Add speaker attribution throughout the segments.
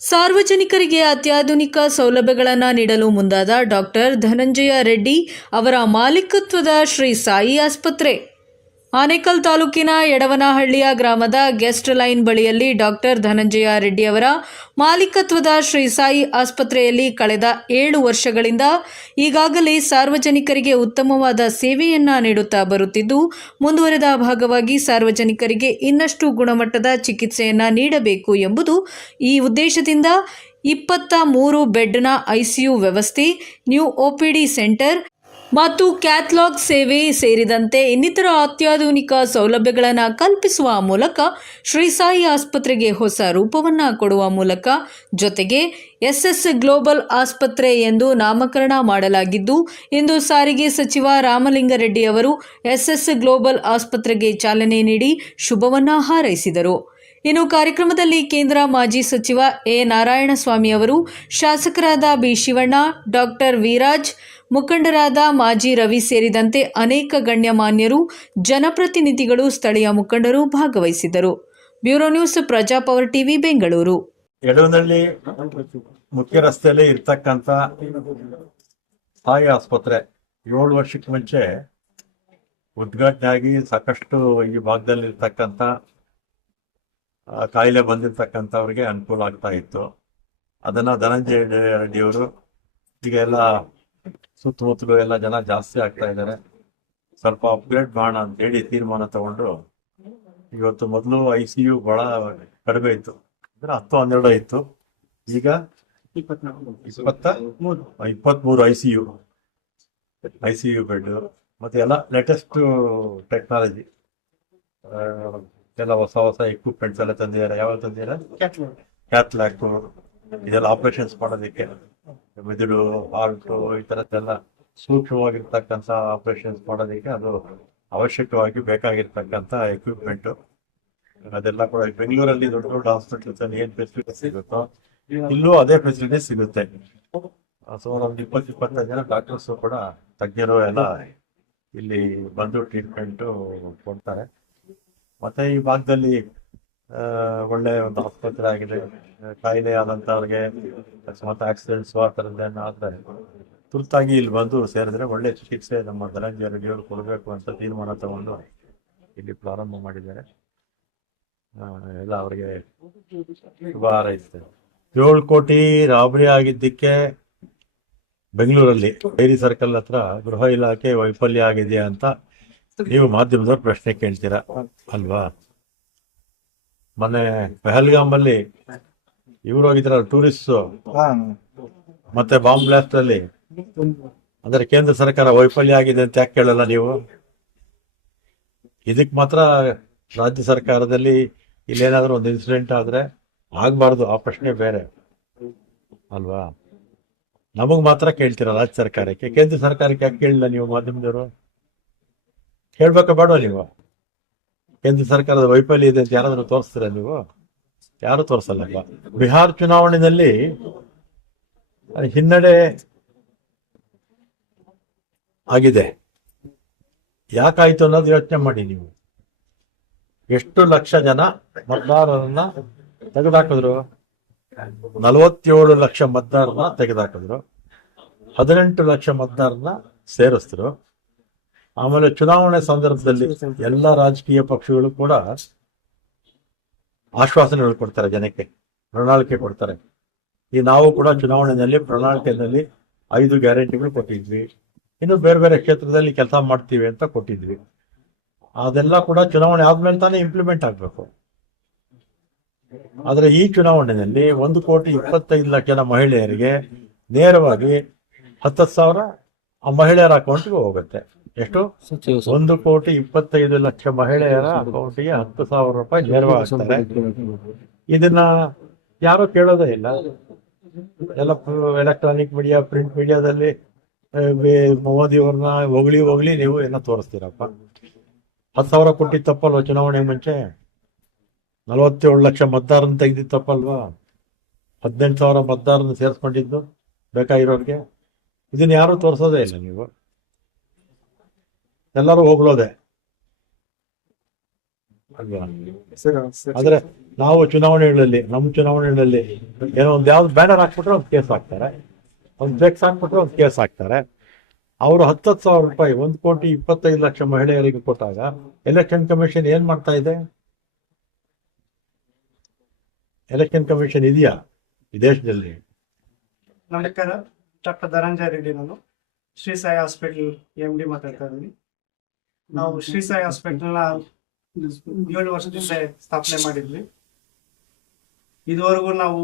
Speaker 1: ಸಾರ್ವಜನಿಕರಿಗೆ ಅತ್ಯಾಧುನಿಕ ಸೌಲಭ್ಯಗಳನ್ನು ನೀಡಲು ಮುಂದಾದ ಡಾಕ್ಟರ್ ಧನಂಜಯ ರೆಡ್ಡಿ ಅವರ ಮಾಲೀಕತ್ವದ ಶ್ರೀ ಸಾಯಿ ಆಸ್ಪತ್ರೆ. ಆನೇಕಲ್ ತಾಲೂಕಿನ ಯಡವನಹಳ್ಳಿಯ ಗ್ರಾಮದ ಗೆಸ್ಟ್ ಲೈನ್ ಬಳಿಯಲ್ಲಿ ಡಾಕ್ಟರ್ ಧನಂಜಯ ರೆಡ್ಡಿಯವರ ಮಾಲೀಕತ್ವದ ಶ್ರೀ ಸಾಯಿ ಆಸ್ಪತ್ರೆಯಲ್ಲಿ ಕಳೆದ ಏಳು ವರ್ಷಗಳಿಂದ ಈಗಾಗಲೇ ಸಾರ್ವಜನಿಕರಿಗೆ ಉತ್ತಮವಾದ ಸೇವೆಯನ್ನ ನೀಡುತ್ತಾ ಬರುತ್ತಿದ್ದು, ಮುಂದುವರೆದ ಭಾಗವಾಗಿ ಸಾರ್ವಜನಿಕರಿಗೆ ಇನ್ನಷ್ಟು ಗುಣಮಟ್ಟದ ಚಿಕಿತ್ಸೆಯನ್ನ ನೀಡಬೇಕು ಎಂಬುದು ಈ ಉದ್ದೇಶದಿಂದ ಇಪ್ಪತ್ತ ಮೂರು ಬೆಡ್ನ ಐಸಿಯು ವ್ಯವಸ್ಥೆ, ನ್ಯೂ ಓಪಿಡಿ ಸೆಂಟರ್ ಮತ್ತು ಕ್ಯಾಥ್ಲಾಗ್ ಸೇವೆ ಸೇರಿದಂತೆ ಇನ್ನಿತರ ಅತ್ಯಾಧುನಿಕ ಸೌಲಭ್ಯಗಳನ್ನು ಕಲ್ಪಿಸುವ ಮೂಲಕ ಶ್ರೀ ಸಾಯಿ ಆಸ್ಪತ್ರೆಗೆ ಹೊಸ ರೂಪವನ್ನು ಕೊಡುವ ಮೂಲಕ ಜೊತೆಗೆ ಎಸ್ಎಸ್ ಗ್ಲೋಬಲ್ ಆಸ್ಪತ್ರೆ ಎಂದು ನಾಮಕರಣ ಮಾಡಲಾಗಿದ್ದು, ಇಂದು ಸಾರಿಗೆ ಸಚಿವ ರಾಮಲಿಂಗಾರೆಡ್ಡಿ ಅವರು ಎಸ್ಎಸ್ ಗ್ಲೋಬಲ್ ಆಸ್ಪತ್ರೆಗೆ ಚಾಲನೆ ನೀಡಿ ಶುಭವನ್ನು ಹಾರೈಸಿದರು. ಇನ್ನು ಕಾರ್ಯಕ್ರಮದಲ್ಲಿ ಕೇಂದ್ರ ಮಾಜಿ ಸಚಿವ ಎ ನಾರಾಯಣಸ್ವಾಮಿ ಅವರು ಶಾಸಕರಾದ ಬಿ ಶಿವಣ್ಣ, ಡಾಕ್ಟರ್ ವಿರಾಜ್ ಮುಖಂಡರಾದ ಮಾಜಿ ರವಿ ಸೇರಿದಂತೆ ಅನೇಕ ಗಣ್ಯಮಾನ್ಯರು, ಜನಪ್ರತಿನಿಧಿಗಳು, ಸ್ಥಳೀಯ ಮುಖಂಡರು ಭಾಗವಹಿಸಿದ್ದರು. Bureau news Praja Power TV Bengaluru.
Speaker 2: Edonalli ಮುಖ್ಯ ರಸ್ತೆಯಲ್ಲಿ ಇರ್ತಕ್ಕಂಥ ಸಾಯಿ ಆಸ್ಪತ್ರೆ ಏಳು ವರ್ಷಕ್ಕೆ ಮುಂಚೆ ಉದ್ಘಾಟನೆ ಆಗಿ ಸಾಕಷ್ಟು ಈ ಭಾಗದಲ್ಲಿ ಇರ್ತಕ್ಕಂಥ ಕಾಯಿಲೆ ಬಂದಿರ್ತಕ್ಕಂಥವ್ರಿಗೆ ಅನುಕೂಲ ಆಗ್ತಾ ಇತ್ತು. ಅದನ್ನ ಧನಂಜಯ ರೆಡ್ಡಿಯವರು ಈಗ ಎಲ್ಲ ಸುತ್ತಮುತ್ತಲು ಎಲ್ಲ ಜನ ಜಾಸ್ತಿ ಆಗ್ತಾ ಇದ್ದಾರೆ. ಸ್ವಲ್ಪ ಅಪ್ಗ್ರೇಡ್ ಮಾಡೋಣ ಅಂತ ಹೇಳಿ ತೀರ್ಮಾನ ತಗೊಂಡ್ರು. ಇವತ್ತು ಮೊದಲು ಐ ಸಿ ಯು ಬಹಳ ಕಡಿಮೆ ಇತ್ತು. ಅಂದ್ರೆ ಹತ್ತು ಹನ್ನೆರಡು ಇತ್ತು. ಈಗ ಇಪ್ಪತ್ತ ಮೂರು I C U I C U bed ಮತ್ತೆ ಎಲ್ಲ ಲೇಟೆಸ್ಟ್ ಟೆಕ್ನಾಲಜಿ ಎಲ್ಲ ಹೊಸ ಹೊಸ ಎಕ್ವಿಪ್ಮೆಂಟ್ಸ್ ಎಲ್ಲ ತಂದಿದ್ದಾರೆ. ಯಾವ ತಂದಿದ್ದಾರೆ? ಕ್ಯಾತ್ಲಾಕ್ ಇದೆಲ್ಲ ಆಪರೇಷನ್ಸ್ ಮಾಡೋದಕ್ಕೆ. ಮೆದುಳು, ಹಾರ್ಟು, ಈ ಥರದ್ದೆಲ್ಲ ಸೂಕ್ಷ್ಮವಾಗಿರ್ತಕ್ಕಂಥ ಆಪರೇಷನ್ಸ್ ಮಾಡೋದಕ್ಕೆ ಅದು ಅವಶ್ಯಕವಾಗಿ ಬೇಕಾಗಿರ್ತಕ್ಕಂಥ ಎಕ್ವಿಪ್ಮೆಂಟು ಅದೆಲ್ಲ ಕೂಡ ಬೆಂಗಳೂರಲ್ಲಿ ದೊಡ್ಡ ದೊಡ್ಡ ಹಾಸ್ಪಿಟಲ್ಸ್ ಅಲ್ಲಿ ಏನ್ ಫೆಸಿಲಿಟಿ ಸಿಗುತ್ತೋ, ಇಲ್ಲೂ ಅದೇ ಫೆಸಿಲಿಟಿ ಸಿಗುತ್ತೆ. ಸೊ ಒಂದು ಇಪ್ಪತ್ತು ಇಪ್ಪತ್ತೈದು ಜನ ಡಾಕ್ಟರ್ಸ್ ಕೂಡ ತಜ್ಞರು ಎಲ್ಲ ಇಲ್ಲಿ ಬಂದು ಟ್ರೀಟ್ಮೆಂಟ್ ಕೊಡ್ತಾರೆ. ಮತ್ತೆ ಈ ಭಾಗದಲ್ಲಿ ಒಳ್ಳೆ ಒಂದು ಆಸ್ಪತ್ರೆ ಆಗಿದೆ ಕಾಯಿಲೆ ಆದಂತವ್ರಿಗೆ ಅಕಸ್ಮಾತ್ ಆಕ್ಸಿಡೆಂಟ್ಸ್ ಆ ಥರದ್ದೇನಾದ್ರೆ ತುರ್ತಾಗಿ ಇಲ್ಲಿ ಬಂದು ಸೇರಿದ್ರೆ ಒಳ್ಳೆ ಚಿಕಿತ್ಸೆ ನಮ್ಮ ಧನಂಜಯ ರೆಡ್ಡಿ ಅವರು ಕೊಡಬೇಕು ಅಂತ ತೀರ್ಮಾನ ತಗೊಂಡು ಇಲ್ಲಿ ಪ್ರಾರಂಭ ಮಾಡಿದ್ದಾರೆ. ಎಲ್ಲ ಅವರಿಗೆ ಶುಭ ಹಾರೈಸ್ತೇನೆ ಏಳು ಕೋಟಿ ರಾಬರಿ ಆಗಿದ್ದಕ್ಕೆ ಬೆಂಗಳೂರಲ್ಲಿ ಡೈರಿ ಸರ್ಕಲ್ ಹತ್ರ ಗೃಹ ಇಲಾಖೆ ವೈಫಲ್ಯ ಆಗಿದೆಯಾ ಅಂತ ನೀವು ಮಾಧ್ಯಮದವ್ರು ಪ್ರಶ್ನೆ ಕೇಳ್ತೀರಾ, ಅಲ್ವಾ? ಮೊನ್ನೆ ಪೆಹಲ್ಗಾಮ್ ಅಲ್ಲಿ ಇವ್ರು ಹೋಗಿದ್ರ ಟೂರಿಸ್ಟ್ ಮತ್ತೆ ಬಾಂಬ್ ಬ್ಲಾಸ್ಟ್ ಅಲ್ಲಿ. ಅಂದ್ರೆ ಕೇಂದ್ರ ಸರ್ಕಾರ ವೈಫಲ್ಯ ಆಗಿದೆ ಅಂತ ಯಾಕೆ ಕೇಳಲ್ಲ ನೀವು? ಇದಕ್ ಮಾತ್ರ ರಾಜ್ಯ ಸರ್ಕಾರದಲ್ಲಿ ಇಲ್ಲೇನಾದ್ರೂ ಒಂದು ಇನ್ಸಿಡೆಂಟ್ ಆದ್ರೆ ಆಗ್ಬಾರ್ದು. ಆ ಪ್ರಶ್ನೆ ಬೇರೆ. ಅಲ್ವಾ? ನಮಗ್ ಮಾತ್ರ ಕೇಳ್ತೀರಾ ರಾಜ್ಯ ಸರ್ಕಾರಕ್ಕೆ? ಕೇಂದ್ರ ಸರ್ಕಾರಕ್ಕೆ ಯಾಕೆ ಕೇಳಿಲ್ಲ ನೀವು ಮಾಧ್ಯಮದವರು? ಕೇಳ್ಬೇಕಾ ಬೇಡ ನೀವು? ಕೇಂದ್ರ ಸರ್ಕಾರದ ವೈಫಲ್ಯ ಇದೆ ಅಂತ ಯಾರಾದ್ರೂ ತೋರಿಸ್ತೀರಾ ನೀವು? ಯಾರು ತೋರಿಸಲ್ಲಪ್ಪ. ಬಿಹಾರ್ ಚುನಾವಣೆಯಲ್ಲಿ ಹಿನ್ನಡೆ ಆಗಿದೆ. ಯಾಕಾಯ್ತು ಅನ್ನೋದು ಯೋಚನೆ ಮಾಡಿ ನೀವು. ಎಷ್ಟು ಲಕ್ಷ ಜನ ಮತದಾರರನ್ನ ತೆಗೆದಾಕಿದ್ರು? ನಲವತ್ತೇಳು ಲಕ್ಷ ಮತದಾರರನ್ನ ತೆಗೆದಾಕಿದ್ರು. ಹದಿನೆಂಟು ಲಕ್ಷ ಮತದಾರರನ್ನ ಸೇರಿಸಿದ್ರು. ಆಮೇಲೆ ಚುನಾವಣೆ ಸಂದರ್ಭದಲ್ಲಿ ಎಲ್ಲ ರಾಜಕೀಯ ಪಕ್ಷಗಳು ಕೂಡ ಆಶ್ವಾಸನೆ ಕೊಡ್ತಾರೆ ಜನಕ್ಕೆ ಪ್ರಣಾಳಿಕೆ ಕೊಡ್ತಾರೆ. ಈ ನಾವು ಕೂಡ ಚುನಾವಣೆಯಲ್ಲಿ ಪ್ರಣಾಳಿಕೆಯಲ್ಲಿ ಐದು ಗ್ಯಾರಂಟಿಗಳು ಕೊಟ್ಟಿದ್ವಿ. ಇನ್ನು ಬೇರೆ ಬೇರೆ ಕ್ಷೇತ್ರದಲ್ಲಿ ಕೆಲಸ ಮಾಡ್ತೀವಿ ಅಂತ ಕೊಟ್ಟಿದ್ವಿ. ಅದೆಲ್ಲ ಕೂಡ ಚುನಾವಣೆ ಆದ್ಮೇಲೆ ತಾನೇ ಇಂಪ್ಲಿಮೆಂಟ್ ಆಗ್ಬೇಕು. ಆದ್ರೆ ಈ ಚುನಾವಣೆಯಲ್ಲಿ ಒಂದು ಕೋಟಿ ಇಪ್ಪತ್ತೈದು ಲಕ್ಷ ಜನ ಮಹಿಳೆಯರಿಗೆ ನೇರವಾಗಿ ಹತ್ತು ಸಾವಿರ ಆ ಮಹಿಳೆಯರ ಅಕೌಂಟ್ಗೆ ಹೋಗುತ್ತೆ. ಎಷ್ಟು? ಒಂದು ಕೋಟಿ ಇಪ್ಪತ್ತೈದು ಲಕ್ಷ ಮಹಿಳೆಯರ ಅಕೌಂಟ್ಗೆ ಹತ್ತು ಸಾವಿರ ರೂಪಾಯಿ ನೆರವಾಗ್ತಾರೆ. ಇದನ್ನ ಯಾರು ಕೇಳೋದೇ ಇಲ್ಲ. ಎಲ್ಲ ಎಲೆಕ್ಟ್ರಾನಿಕ್ ಮೀಡಿಯಾ ಪ್ರಿಂಟ್ ಮೀಡಿಯಾದಲ್ಲಿ ಮೋದಿಯವ್ರನ್ನ ಹೊಗಳಿ ಹೊಗಳಿ ನೀವು ಏನೋ ತೋರಿಸ್ತೀರಪ್ಪ. ಹತ್ತು ಸಾವಿರ ಕೊಟ್ಟಿದ್ದ ತಪ್ಪಲ್ವ ಚುನಾವಣೆ ಮುಂಚೆ? ನಲವತ್ತೇಳು ಲಕ್ಷ ಮತದಾರನ ತೆಗೆದಿದ್ದು ತಪ್ಪಲ್ವಾ? ಹದಿನೆಂಟು ಸಾವಿರ ಮತದಾರನ ಸೇರಿಸ್ಕೊಂಡಿದ್ದು ಬೇಕಾಗಿರೋರಿಗೆ? ಇದನ್ನ ಯಾರು ತೋರಿಸೋದೇ ಇಲ್ಲ ನೀವು. ಎಲ್ಲರೂ ಹೋಗ್ಲೋದೆ ಆದ್ರೆ ನಾವು ಚುನಾವಣೆಗಳಲ್ಲಿ, ನಮ್ಮ ಚುನಾವಣೆಗಳಲ್ಲಿ ಏನೋ ಒಂದ್ ಯಾವ್ದು ಬ್ಯಾನರ್ ಹಾಕ್ಬಿಟ್ರೆ ಒಂದು ಕೇಸ್ ಹಾಕ್ತಾರೆ. ಒಂದು ಫ್ಲೆಕ್ಸ್ ಹಾಕ್ಬಿಟ್ರೆ ಒಂದು ಕೇಸ್ ಹಾಕ್ತಾರೆ. ಅವರು ಹತ್ತತ್ತು ಸಾವಿರ ರೂಪಾಯಿ, ಒಂದು ಕೋಟಿ ಇಪ್ಪತ್ತೈದು ಲಕ್ಷ ಮಹಿಳೆಯರಿಗೆ ಕೊಟ್ಟಾಗ ಎಲೆಕ್ಷನ್ ಕಮಿಷನ್ ಏನ್ ಮಾಡ್ತಾ ಇದೆ? ಎಲೆಕ್ಷನ್ ಕಮಿಷನ್ ಇದೆಯಾ ಈ ದೇಶದಲ್ಲಿ?
Speaker 3: ನಮಸ್ಕಾರ, ಡಾಕ್ಟರ್ ಧನಂಜಯ ರೆಡ್ಡಿ ನಾನು. Shri Sai hospital M D ಮಾತಾಡ್ತಾ ಇದ್ದೀನಿ. ನಾವು ಶ್ರೀ ಸಾಯಿ ಹಾಸ್ಪಿಟಲ್ನ ಏಳು ವರ್ಷದಿಂದ ಸ್ಥಾಪನೆ ಮಾಡಿದ್ವಿ. ಇದುವರೆಗೂ ನಾವು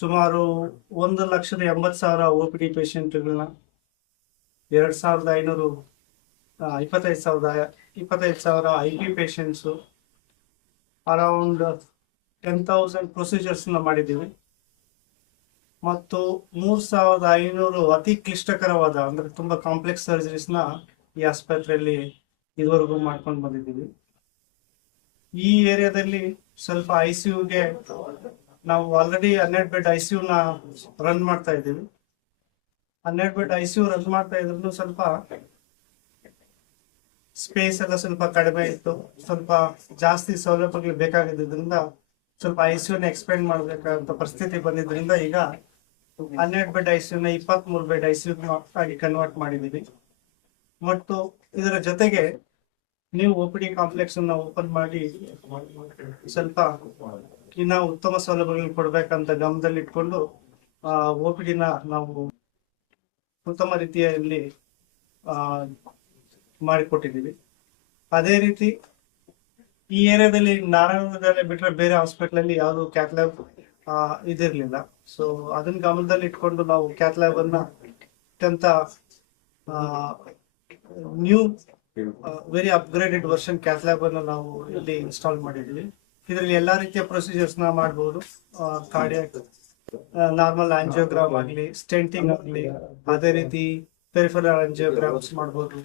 Speaker 3: ಸುಮಾರು ಒಂದು ಲಕ್ಷದ ಎಂಬತ್ತು ಸಾವಿರ ಒ ಪಿ ಡಿ ಪೇಷಂಟ್ಗಳನ್ನ ಎರಡು ಸಾವಿರದ ಐನೂರು ಇಪ್ಪತ್ತೈದು ಸಾವಿರದ ಇಪ್ಪತ್ತೈದು ಸಾವಿರ I P patients around ten thousand ಪ್ರೊಸೀಜರ್ಸ್ನ ಮಾಡಿದ್ದೀವಿ. ಮತ್ತು ಮೂರು ಸಾವಿರದ ಐನೂರು ಅತಿ ಕ್ಲಿಷ್ಟಕರವಾದ ಅಂದ್ರೆ ತುಂಬಾ ಕಾಂಪ್ಲೆಕ್ಸ್ ಸರ್ಜರೀಸ್ನ ನ ಈ ಆಸ್ಪತ್ರೆಯಲ್ಲಿ ಇದುವರೆಗೂ ಮಾಡ್ಕೊಂಡು ಬಂದಿದ್ದೀವಿ. ಈ ಏರಿಯಾದಲ್ಲಿ ಸ್ವಲ್ಪ ಐ ಸಿ ಯುಗೆ ನಾವು ಆಲ್ರೆಡಿ ಹನ್ನೆರಡು ಬೆಡ್ ಐ ಸಿ ನ ರನ್ ಮಾಡ್ತಾ ಇದ್ದೀವಿ. ಹನ್ನೆರಡು bed I C U run ಮಾಡ್ತಾ ಇದ್ರು ಸ್ವಲ್ಪ ಸ್ಪೇಸ್ ಎಲ್ಲ ಸ್ವಲ್ಪ ಕಡಿಮೆ ಇತ್ತು. ಸ್ವಲ್ಪ ಜಾಸ್ತಿ ಸೌಲಭ್ಯಗಳು ಬೇಕಾಗಿದ್ದರಿಂದ ಸ್ವಲ್ಪ ಐ ಸಿ ನ ಎಕ್ಸ್ಪೆಂಡ್ ಮಾಡ್ಬೇಕಂತ ಪರಿಸ್ಥಿತಿ ಬಂದಿದ್ರಿಂದ ಈಗ ಹನ್ನೆರಡು ಬೆಡ್ ಐ ನ ಇಪ್ಪತ್ತ್ ಮೂರು ಬೆಡ್ ಐ ಆಗಿ ಕನ್ವರ್ಟ್ ಮಾಡಿದೀವಿ ಮತ್ತು ಇದರ ಜೊತೆಗೆ ನೀವು ಒ ಪಿ ಡಿ ಕಾಂಪ್ಲೆಕ್ಸ್ ಅನ್ನ ಓಪನ್ ಮಾಡಿ ಸ್ವಲ್ಪ ಇನ್ನ ಉತ್ತಮ ಸೌಲಭ್ಯಗಳನ್ನು ಕೊಡ್ಬೇಕಂತ ಗಮನದಲ್ಲಿ ಇಟ್ಕೊಂಡು ಓ ಪಿ ಡಿನ ನಾವು ಉತ್ತಮ ರೀತಿಯಲ್ಲಿ ಮಾಡಿಕೊಟ್ಟಿದ್ದೀವಿ. ಅದೇ ರೀತಿ ಈ ಏರಿಯಾದಲ್ಲಿ ನಾರಾಯಣದಲ್ಲಿ ಬಿಟ್ಟರೆ ಬೇರೆ ಹಾಸ್ಪಿಟಲ್ ಅಲ್ಲಿ ಯಾವುದು ಕ್ಯಾಥ್ಲ್ಯಾಬ್ ಇದಿರ್ಲಿಲ್ಲ. ಸೊ ಅದನ್ನ ಗಮನದಲ್ಲಿ ಇಟ್ಕೊಂಡು ನಾವು ಕ್ಯಾತ್ಲ್ಯಾಬ್ ಅನ್ನ ಅತ್ಯಂತ new very upgraded version cath lab ಅನ್ನು ನಾವು ಇಲ್ಲಿ ಇನ್ಸ್ಟಾಲ್ ಮಾಡಿದ್ವಿ. ಇದರಲ್ಲಿ ಎಲ್ಲಾ ರೀತಿಯ ಪ್ರೊಸೀಜರ್ಸ್ನ ಮಾಡಬಹುದು ಕಾರ್ಡಿಯಾಕ್ ನಾರ್ಮಲ್ ಆಂಜಿಯೋಗ್ರಾಮ್ ಆಗ್ಲಿ ಸ್ಟೆಂಟಿಂಗ್ ಆಗ್ಲಿ, ಅದೇ ರೀತಿ ಪೆರಿಫರಲ್ ಆಂಜಿಯೋಗ್ರಾಮ್ಸ್ ಮಾಡಬಹುದು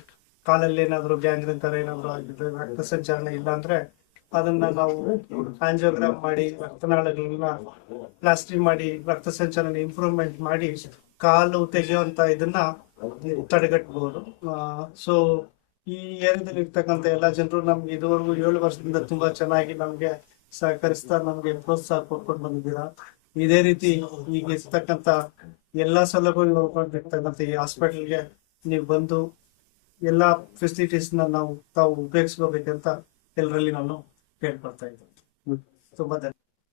Speaker 3: ಕಾಲಲ್ಲಿ ಏನಾದ್ರು ಬ್ಯಾಂಗ್ರಿನ ತರ ಏನಾದ್ರು ಆಗಿದ್ರೆ ರಕ್ತ ಸಂಚಲನ ಇಲ್ಲ ಅಂದ್ರೆ ಅದನ್ನ ನಾವು ಆಂಜಿಯೋಗ್ರಾಮ್ ಮಾಡಿ, ರಕ್ತನಾಳಗಳನ್ನ ಪ್ಲಾಸ್ಟಿಕ್ ಮಾಡಿ, ರಕ್ತ ಸಂಚಲನ ಇಂಪ್ರೂವ್ಮೆಂಟ್ ಮಾಡಿ ಕಾಲು ತೆಗೆಯುವಂತ ಇದನ್ನ ತಡೆಗಟ್ಟಬಹುದು ಸೊ ಈ ಏರಿಯಾದಲ್ಲಿ ಇರ್ತಕ್ಕಂಥ ಎಲ್ಲಾ ಜನರು ನಮ್ಗೆ ಇದುವರೆಗೂ ಏಳು ವರ್ಷದಿಂದ ತುಂಬಾ ಚೆನ್ನಾಗಿ ನಮ್ಗೆ ಸಹಕರಿಸ್ತಾ ನಮ್ಗೆ ಪ್ರೋತ್ಸಾಹ ಕೊಟ್ಕೊಂಡು ಬಂದಿದ್ದೀರಾ? ಇದೇ ರೀತಿ ಈಗ ಇರ್ತಕ್ಕಂಥ ಎಲ್ಲಾ ಸೌಲಭ್ಯಗಳು ನೋಡ್ಕೊಂಡಿರ್ತಕ್ಕಂಥ ಈ ಹಾಸ್ಪಿಟಲ್ಗೆ ನೀವು ಬಂದು ಎಲ್ಲಾ ಫೆಸಿಲಿಟೀಸ್ನ ನಾವು ತಾವು ಉಪಯೋಗಿಸ್ಕೋಬೇಕಂತ ಎಲ್ಲರಲ್ಲಿ ನಾನು ペンパタイトル。うん、とまた